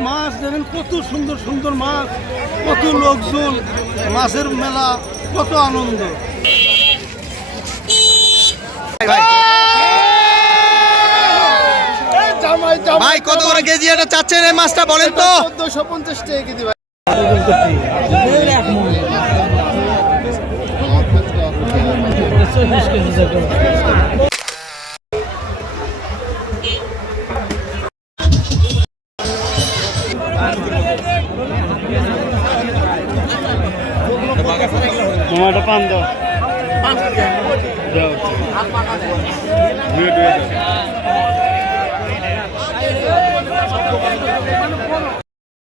মাছ দেখেন কত সুন্দর সুন্দর মাছ কত লোকজন মাছের মেলা কত আনন্দ। ভাই কত করে কেজি এটা চাচ্ছেন এই মাছটা বলেন তো? চোদ্দশো পঞ্চাশ টাকা কেজি ভাই দাও।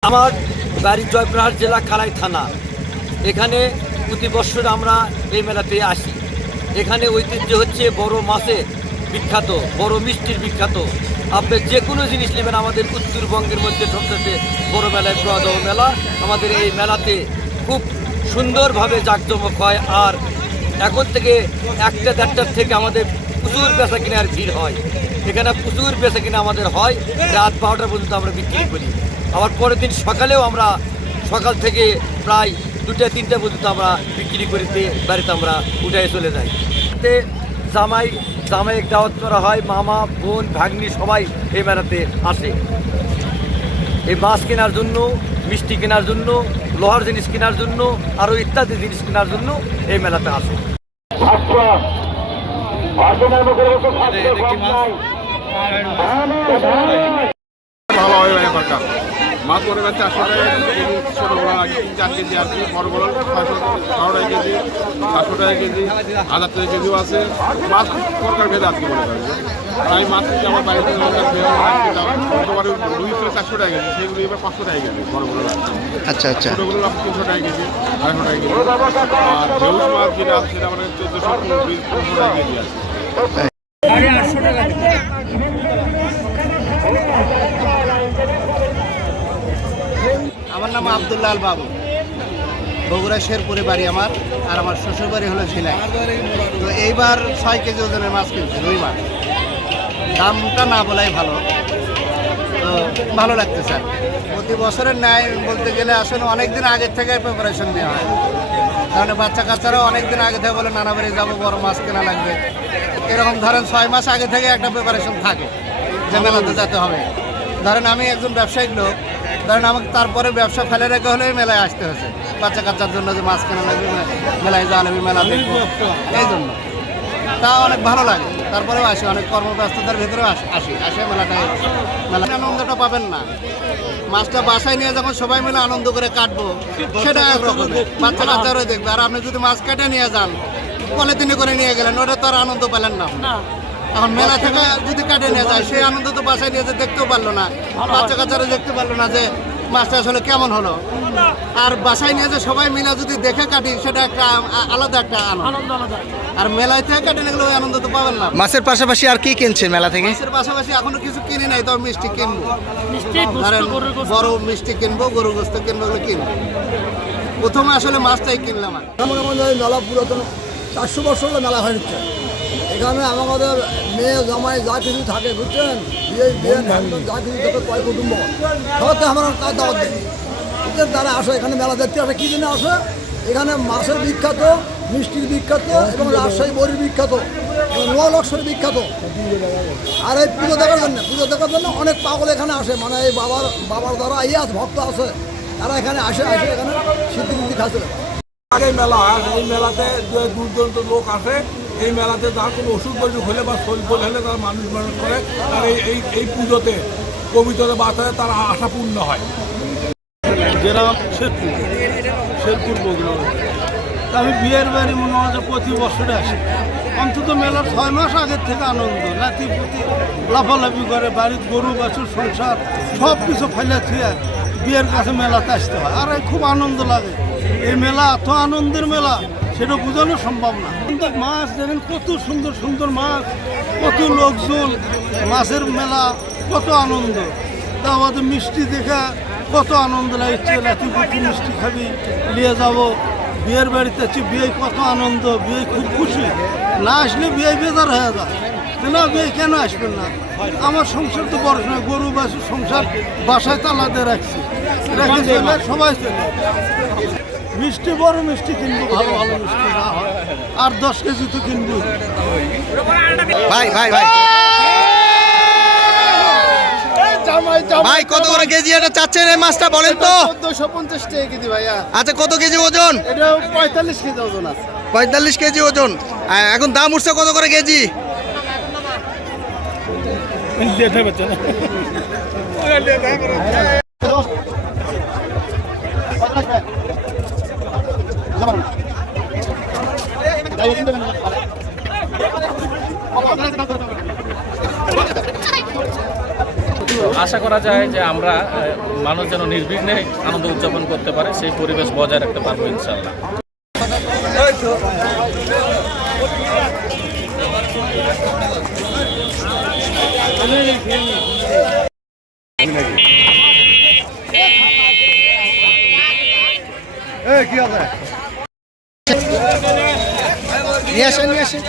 আমার বাড়ি জয়পুরহাট জেলা খালাই থানা। এখানে প্রতি বছর আমরা এই মেলাতে আসি। এখানে ঐতিহ্য হচ্ছে বড় মাছের বিখ্যাত, বড় মিষ্টির বিখ্যাত। আপনি যে কোনো জিনিস নেবেন আমাদের উত্তরবঙ্গের মধ্যে সবচেয়ে বড় মেলায় বৃহদম মেলা। আমাদের এই মেলাতে খুব সুন্দরভাবে জাঁকজমক হয় আর এখন থেকে একটা দেড়টার থেকে আমাদের প্রচুর বেচা কেনার ভিড় হয়। এখানে প্রচুর বেচা কিনা আমাদের হয়। রাত বারোটা পর্যন্ত আমরা বিক্রি করি। আবার পরের দিন সকালেও আমরা সকাল থেকে প্রায় দুটা, তিনটা পর্যন্ত আমরা বিক্রি করিতে, বাড়িতে আমরা উঠে চলে যাই। এতে জামাই জামাই দাওয়াত করা হয়। মামা, বোন, ভাগ্নি সবাই এই মেলাতে আসে। এই বাস কেনার জন্য মিষ্টি কেনার জন্য লোহার জিনিস কেনার জন্য আরও ইত্যাদি জিনিস কেনার জন্য এই মেলাতে আসে। ভালো হয় ব্যাপারটা মাছ পরে যাচ্ছে চারশো টাকা ছোটো বড় তিন চার কেজি আছে বড় বড়। ছয়শো ছশো টাকা কেজি সাতশো টাকা কেজি হাজার টাকা কেজিও আছে। মাছ সরকার ভেদে আজকে মনে করেন। তাই মাছ থেকে আমার বাড়িতে গতবারে দুই থেকে চারশো টাকা কেজি সেগুলো এবার পাঁচশো টাকা কেজি বড় বড় আচ্ছা আচ্ছা। ছোটোগুলো তিনশো টাকা কেজি আড়াইশো টাকা কেজি। আর ঢেউস মাছ যেটা আছে সেটা মানে চোদ্দোশো পনেরোশো টাকা কেজি আছে। নাম বাবু। বগুড়া শেরপুরে বাড়ি আমার, আর আমার শ্বশুর বাড়ি হলো ঝিলাই তো এইবার ছয় কেজি ওজনের মাছ কিনছি, রুই মাছ। দামটা না বলাই ভালো। তো ভালো আর কি। প্রতি বছরের ন্যায় বলতে গেলে আসলে অনেক দিন আগের থেকে প্রিপারেশন নেওয়া হয়। কারণ বাচ্চা কাচ্চারাও অনেক দিন আগে থেকে বলে, নানা বাড়ি যাব, বড় মাছ কেনা লাগবে। এরকম ধরেন ছয় মাস আগে থেকে একটা প্রিপারেশন থাকে, যে মেলাতে যেতে হবে। ধরেন আমি একজন ব্যবসায়িক লোক ধরেন আমাকে তারপরে ব্যবসা ফেলে রেখে হলে মেলায় আসতে হয়েছে। বাচ্চা কাচ্চার জন্য যে মাছ কেনা লাগবে মেলায় যাওয়া লাগবে মেলা দেখব। এই জন্য। তা অনেক ভালো লাগে। তারপরেও আসি অনেক কর্মব্যস্ততার ভেতরেও আসি আসি। আসে মেলাটায় মেলা আনন্দটা পাবেন না। মাছটা বাসায় নিয়ে যখন সবাই মিলে আনন্দ করে কাটবো সেটা একরকম বাচ্চা কাচ্চারও দেখবে। আর আপনি যদি মাছ কাটে নিয়ে যান পলিথিনে করে নিয়ে গেলেন ওটা তো আর আনন্দ পেলেন না। এখন মেলা থেকে যদি কাটে নিয়ে যায়। সেই আনন্দ তো বাসায় নিয়ে যেয়ে দেখতেও পারল না। বাচ্চা কাচ্চারা দেখতে পারল না যে মাছটা আসলে কেমন হলো। আর বাসায় নিয়ে যে সবাই মিলে যদি দেখে কাটি সেটা একটা আলাদা একটা আনন্দ। আর মেলায় থেকে কাটে গেলে ওই আনন্দ তো পাবেন না। মাছের পাশাপাশি আর কি কিনছেন মেলা থেকে? মাছের পাশাপাশি এখনও কিছু কিনি নাই তবে মিষ্টি কিনবো। ধরেন বড় মিষ্টি কিনবো গরু গোস্ত কিনবো ওগুলো কিনবো। প্রথমে আসলে মাছটাই কিনলাম মেলা পুরাতন চারশো বছর হলো মেলা হয়েছে এখানে আমাদের মেয়ে জামাই যা কিছু থাকে বুঝছেন? বিয়ে বিয়ে যা কিছু থাকে কয় কুটুম্ব। সবাইকে আমার কাজ দাওয়াত দেয় এদের দ্বারা আসে এখানে মেলা দেখতে আসে। কী জন্য আসে? এখানে মাছের বিখ্যাত মিষ্টির বিখ্যাত এবং রাজশাহী বড়ির বিখ্যাত নোয়া বিখ্যাত। আর এই পুজো দেখার জন্য পুজো দেখার জন্য অনেক পাগল এখানে আসে। মানে এই বাবার বাবার দ্বারা ইয়ে আছে ভক্ত আছে। তারা এখানে আসে আসে এখানে সিদ্ধি খাচ্ছে। আগে মেলা হয় এই মেলাতে যে দূর দূরান্ত লোক আসে। এই মেলাতে তার কোনো অসুখ বিসুখ হলে বা শরীর ফল হলে তারা মানুষ মানুষ করে। তার এই এই পুজোতে পবিত্র বাতায় তার আশা পূর্ণ হয়। গ্রাম শেরপুর শেরপুর বগুড়া। আমি বিয়ের বাড়ি মনে হয় যে প্রতি বছরে আসি। অন্তত মেলার ছয় মাস আগের থেকে আনন্দ। নাতি পুতি লাফালাফি করে, বাড়ির গরু, বাছুর, সংসার, সব কিছু ফাইলে থুয়ে বিয়ের কাছে মেলাতে আসতে হয়। আর খুব আনন্দ লাগে। এই মেলা এত আনন্দের মেলা। সেটা বোঝানো সম্ভব না। কিন্তু মাছ দেখেন কত সুন্দর সুন্দর মাছ কত লোকজন মাছের মেলা কত আনন্দ। তা আমাদের মিষ্টি দেখে কত আনন্দ লাগছে রাতি বুটি মিষ্টি খাবি নিয়ে যাব। বিয়ের বাড়িতে আছি বিয়ে কত আনন্দ বিয়ে খুব খুশি। না আসলে বিয়ে বেজার হয়ে যায়। না বিয়ে কেন আসবেন না? আমার সংসার তো বড় না গরু বাসু সংসার বাসায় তালাতে রাখছি। রেখে সবাই চলে। মিষ্টি বড় মিষ্টি কিনবো ভালো ভালো মিষ্টি না হয়। আর দশ কেজি তো কিনবো। ভাই ভাই ভাই। ভাই কত করে কেজি এটা চাচ্ছেন এই মাছটা? বলেন তো। চোদ্দশো পঞ্চাশ টাকা কেজি ভাইয়া। আচ্ছা কত কেজি ওজন? এটা পঁয়তাল্লিশ কেজি ওজন আছে। পঁয়তাল্লিশ কেজি ওজন। এখন দাম উঠছে কত করে কেজি? করা যায় যে আমরা মানুষ যেন নির্বিঘ্নে আনন্দ উদযাপন করতে পারে, সেই পরিবেশ বজায় রাখতে পারব ইনশাল্লাহ আসেন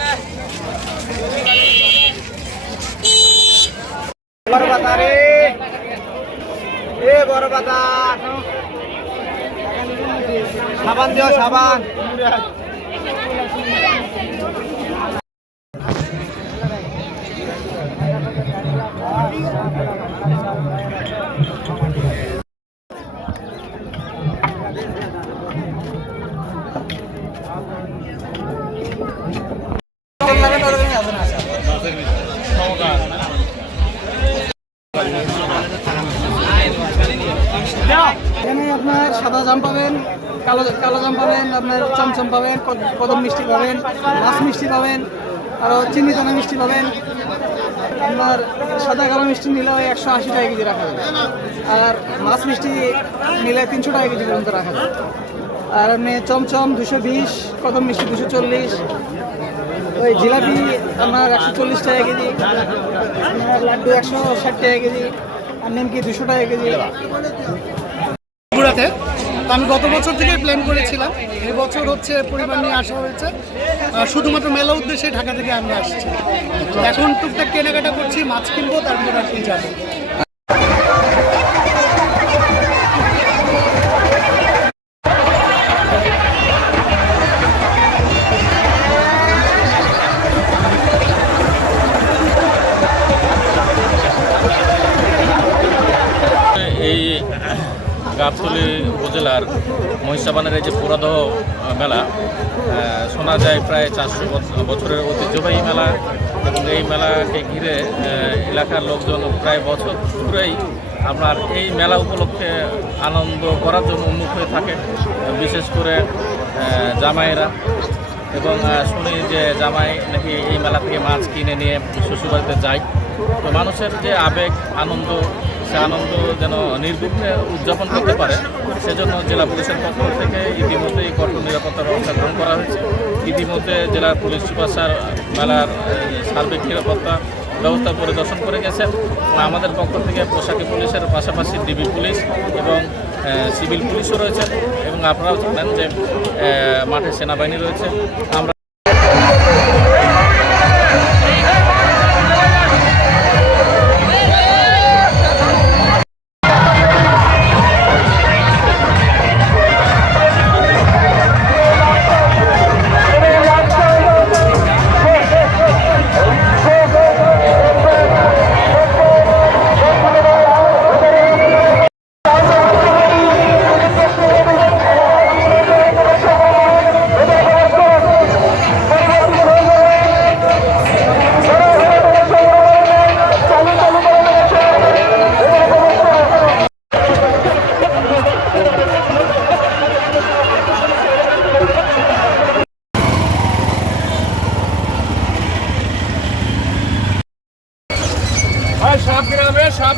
সাবান দিও সাবান। কালো কালো জাম পাবেন, আপনার চমচম পাবেন, কদ- কদম মিষ্টি পাবেন, মাছ মিষ্টি পাবেন আরও চিনি দানা মিষ্টি পাবেন। আপনার সাদা কালো মিষ্টি নিলে ওই একশো আশি টাকা কেজি রাখা যাবে। আর মাছ মিষ্টি নিলে তিনশো টাকা কেজি পর্যন্ত রাখা যাবে। আর আপনি চমচম দুশো বিশ, কদম মিষ্টি দুশো চল্লিশ, ওই জিলাপি আপনার একশো চল্লিশ টাকা কেজি, আপনার লাড্ডু একশো ষাট টাকা কেজি, আর নিমকি দুশো টাকা কেজি। আমি গত বছর থেকে প্ল্যান করেছিলাম। এই বছর হচ্ছে পরিবার নিয়ে আসা হয়েছে। শুধুমাত্র মেলা উদ্দেশ্যে ঢাকা থেকে আমরা আসছি। এখন টুকটাক কেনাকাটা করছি, মাছ কিনবো, তারপর আর কি যাব। গাবতলী উপজেলার মহিষাবানের এই যে পুরাদহ মেলা শোনা যায় প্রায় চারশো বছরের ঐতিহ্যবাহী মেলা এবং এই মেলাকে ঘিরে এলাকার লোকজন প্রায় বছর ধরেই আপনার এই মেলা উপলক্ষে আনন্দ করার জন্য উন্মুখ হয়ে থাকে। বিশেষ করে জামাইরা এবং শুনি যে জামাই নাকি এই মেলা থেকে মাছ কিনে নিয়ে শ্বশুরবাড়িতে যায়। তো মানুষের যে আবেগ, আনন্দ সে আনন্দ যেন নির্বিঘ্নে উদযাপন করতে পারে। সেজন্য জেলা পুলিশের পক্ষ থেকে ইতিমধ্যেই কঠোর নিরাপত্তা ব্যবস্থা গ্রহণ করা হয়েছে। ইতিমধ্যে জেলার পুলিশ সুপার স্যার মেলার সার্বিক নিরাপত্তা ব্যবস্থা পরিদর্শন করে গেছেন। আমাদের পক্ষ থেকে পোশাকি পুলিশের পাশাপাশি ডিবি পুলিশ এবং সিভিল পুলিশও রয়েছে এবং আপনারাও জানেন যে মাঠে সেনাবাহিনী রয়েছে। আমরা সাত গ্রামে সাত